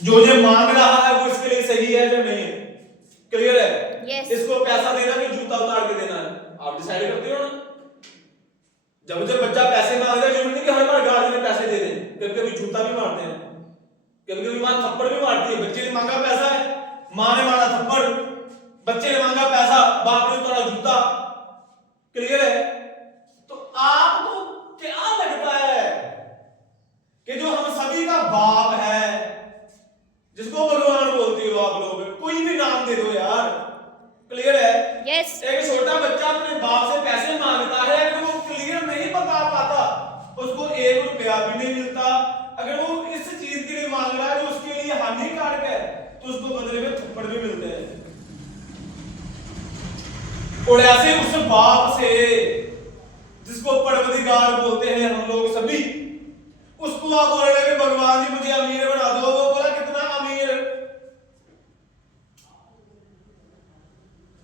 जो जो मांग रहा है वो इसके लिए सही है या नहीं है? क्लियर है? Yes. इसको पैसा देना कि जूता उतार के देना है, आप डिसाइड करते हो ना। जब जब बच्चा पैसे मांगता है, जरूरी नहीं कि हर बार गार्जियन पैसे दे दें, कभी कभी जूता भी मारते हैं, कभी कभी मां थप्पड़ भी मारती है। बच्चे ने मांगा पैसा है, मां ने मारा थप्पड़, बच्चे ने मांगा पैसा, बाप ने उतारा जूता। क्लियर है? तो आपको क्या लगता है कि जो हम सभी का बाप है, जिसको भगवान बोलते हो आप लोग, कोई भी नाम दे दो यार, क्लियर है? Yes. एक छोटा बच्चा अपने बाप से पैसे मांगता है, अगर वो क्लियर नहीं बता पाता, उसको 1 रुपया भी नहीं मिलता। अगर वो इस चीज के लिए मांग रहा है जो उसके लिए हानिकारक है, तो उसको बदले में थप्पड़ भी मिलते हैं। और ऐसे उस बाप से जिसको परवरदिगार बोलते हैं हम लोग सभी, उसको आप बोल रहे हैं भगवान जी मुझे अमीर बना दो, वो बोला कितना अमीर?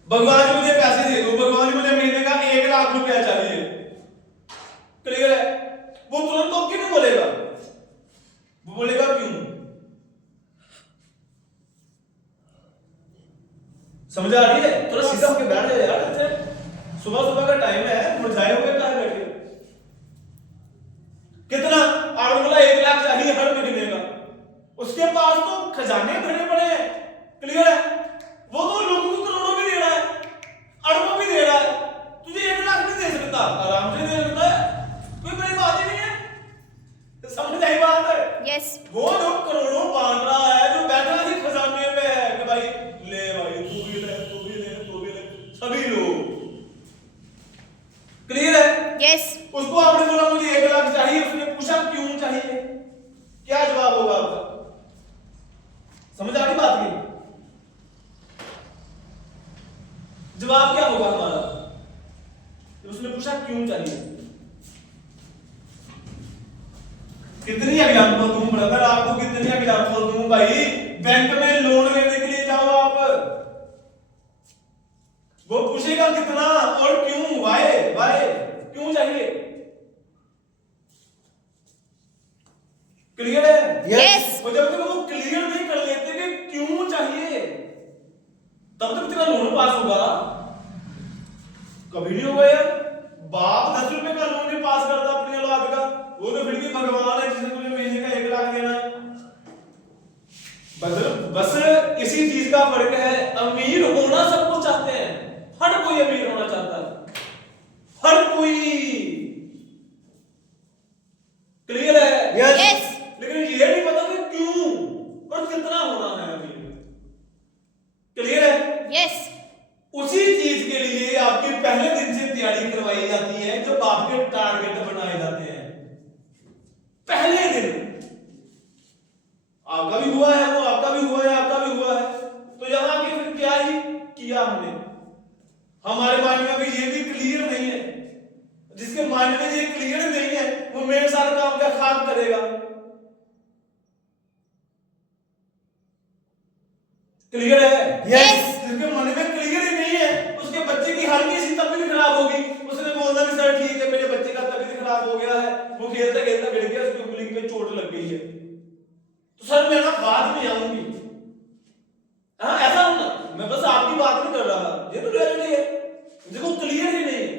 भगवान जी मुझे पैसे दे दो, भगवान जी मुझे महीने का 1 लाख रुपया चाहिए। क्लियर है? वो तुरंत तो क्यों नहीं बोलेगा? वो बोलेगा क्यों? समझ आ रही है? थोड़ा सीधा होकर बैठ जाए यार। सुबह सुबह का टाइम है, मुरझाए हुए कहां बैठे? कितना? आपने बोला 1 लाख चाहिए हर महीने का, उसके पास तो खजाने भरे पड़े हैं। क्लियर है? वो तो लोगों को करोड़ों में दे रहा है, अरबों में दे रहा है, तुझे 1 लाख नहीं दे सकता? आराम से दे सकता है, कोई बड़ी बात ही नहीं है। समझ आई बात है? Yes. वो जो करोड़ों बांट रहा है, जो बैठा ही खजाने में है कि भाई ले भाई, तू भी ले, तू भी ले, तू भी ले, सभी लोग। क्लियर है? Yes. उसको आपने बोला मुझे 1 लाख चाहिए, उसने पूछा क्यों चाहिए, क्या जवाब होगा आपका? समझ आ रही बात की? जवाब क्या होगा हमारा? उसने पूछा क्यों चाहिए। कितनी एग्जांपल दूं ब्रदर, आपको कितनी एग्जांपल दूं भाई? बैंक में लोन लेने के लिए जाओ आप, वो पूछेगा कितना और क्यों, वाई वाई क्यों चाहिए। क्लियर है? Yes. वो जब तक वो क्लियर नहीं कर लेते कि क्यों चाहिए, तब तक तेरा लोन पास होगा कभी नहीं होगा यार। बाप 10 रुपए का लोन नहीं पास करता अपनी औलाद का, वो तो फिर भी भगवान है जिसने तुझे महीने का 1 लाख देना है। बस इसी चीज का फर्क है, अमीर होना सबको चाहते हैं, हर कोई अमीर होना चाहता है, हर कोई। क्लियर है? Yes. लेकिन ये नहीं पता कि क्यों और कितना होना है अमीर। क्लियर है? Yes. उसी चीज के लिए आपकी पहले दिन से तैयारी करवाई जाती है, जब आपके टारगेट बनाए जाते हैं पहले दिन। आपका भी हुआ है, वो आपका भी हुआ है, आपका भी हुआ है। तो यहां के फिर क्या ही किया हमने? हमारे माइंड में भी ये भी क्लियर नहीं है। जिसके माइंड में ये क्लियर नहीं है, वो मेरे साथ काम का खाक करेगा। क्लियर है? Yes. जिसके मन में क्लियर ही नहीं है, उसके बच्चे की हल्की सी तबीयत खराब होगी, उसने बोलना कि सर ठीक है मेरे बच्चे का तबीयत खराब हो गया है, वो खेलता खेलता गिर गया, उसकी उंगली पे चोट लग गई है, तो सर मैं ना बाद में आऊंगी। हाँ ऐसा होना, मैं बस आपकी बात नहीं कर रहा, ये तो रियलिटी है। देखो क्लियर ही नहीं है।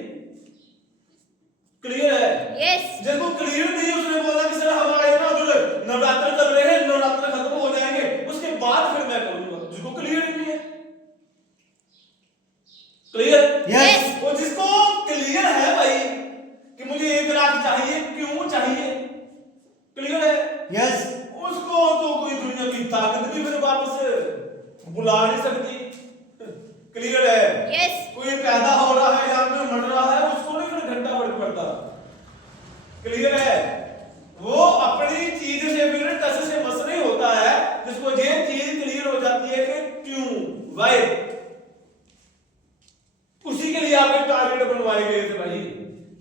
क्लियर है? Yes. जिसको क्लियर नहीं है उसने बोला कि सर हमारे ना उधर नवरात्र चल रहे हैं, नवरात्र खत्म हो जाएंगे उसके बाद फिर मैं करूंगा। जिसको क्लियर ही नहीं है। क्लियर? Yes. वो जिसको क्लियर है भाई कि मुझे 1 लाख चाहिए, क्यों चाहिए, क्लियर है? यस। उसको तो कोई दुनिया की ताकत भी फिर वापस बुला नहीं सकती। क्लियर है? Yes. कोई पैदा हो रहा है या कोई मर रहा है, उसको नहीं फिर घंटा फर्क पड़ता। क्लियर है? वो अपनी चीज से फिर टस से मस नहीं होता है, जिसको ये चीज क्लियर हो जाती है कि क्यों, वाई। उसी के लिए आपके टारगेट बनवाए गए थे भाई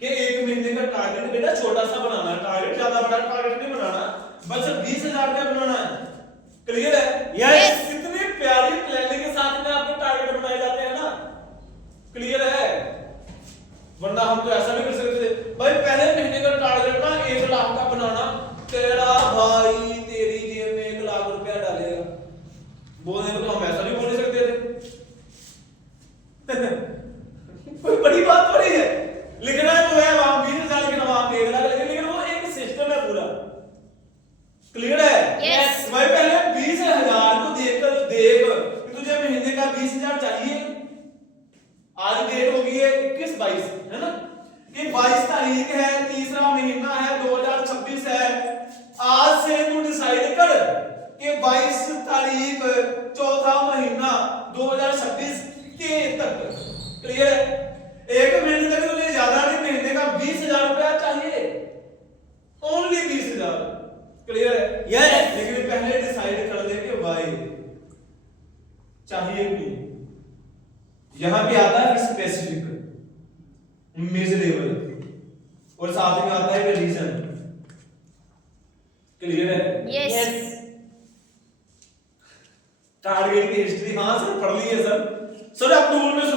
कि 1 महीने का टारगेट बेटा छोटा सा बनाना है, टारगेट ज्यादा बड़ा टारगेट नहीं बनाना, बस 20,000 रुपया बनाना है। क्लियर है? Yes. कितनी प्यारी प्लानिंग के साथ में आपके टारगेट बनाए जाते हैं ना। क्लियर है? वरना हम तो ऐसा भी कर सकते थे भाई, पहले महीने का टारगेट ना 1 लाख का बनाना, तेरा भाई तेरी जेब में 1 लाख रुपया डालेगा। बोलने को तो हम ऐसा भी बोल नहीं सकते थे। कोई बड़ी बात थोड़ी है, लिखना है तो है वहां 20,000 लिखना, वहां 1,00,000 लिखना, लेकिन वो एक सिस्टम है पूरा। क्लियर है? Yes. भाई पहले 20,000 को देखकर देख कि तुझे महीने का 20,000 चाहिए। आज डेट हो गई है 21-22, है ना? ये 22 तारीख है, तीसरा महीना है, 2026 है। आज से तू डिसाइड कर कि 22 तारीख चौथा महीना 2026 के तक। क्लियर है? एक महीने तक तुझे ज्यादा नहीं, महीने का 20,000 रुपया चाहिए, ओनली 20,000। क्लियर है? Yes. लेकिन पहले डिसाइड कर ले कि भाई चाहिए भी। यहां पे आता है स्पेसिफिक, मेजरेबल, और साथ में आता है रीजन। क्लियर है? Yes. टारगेट की हिस्ट्री हाँ सर पढ़ ली है सर। सर आप टूल में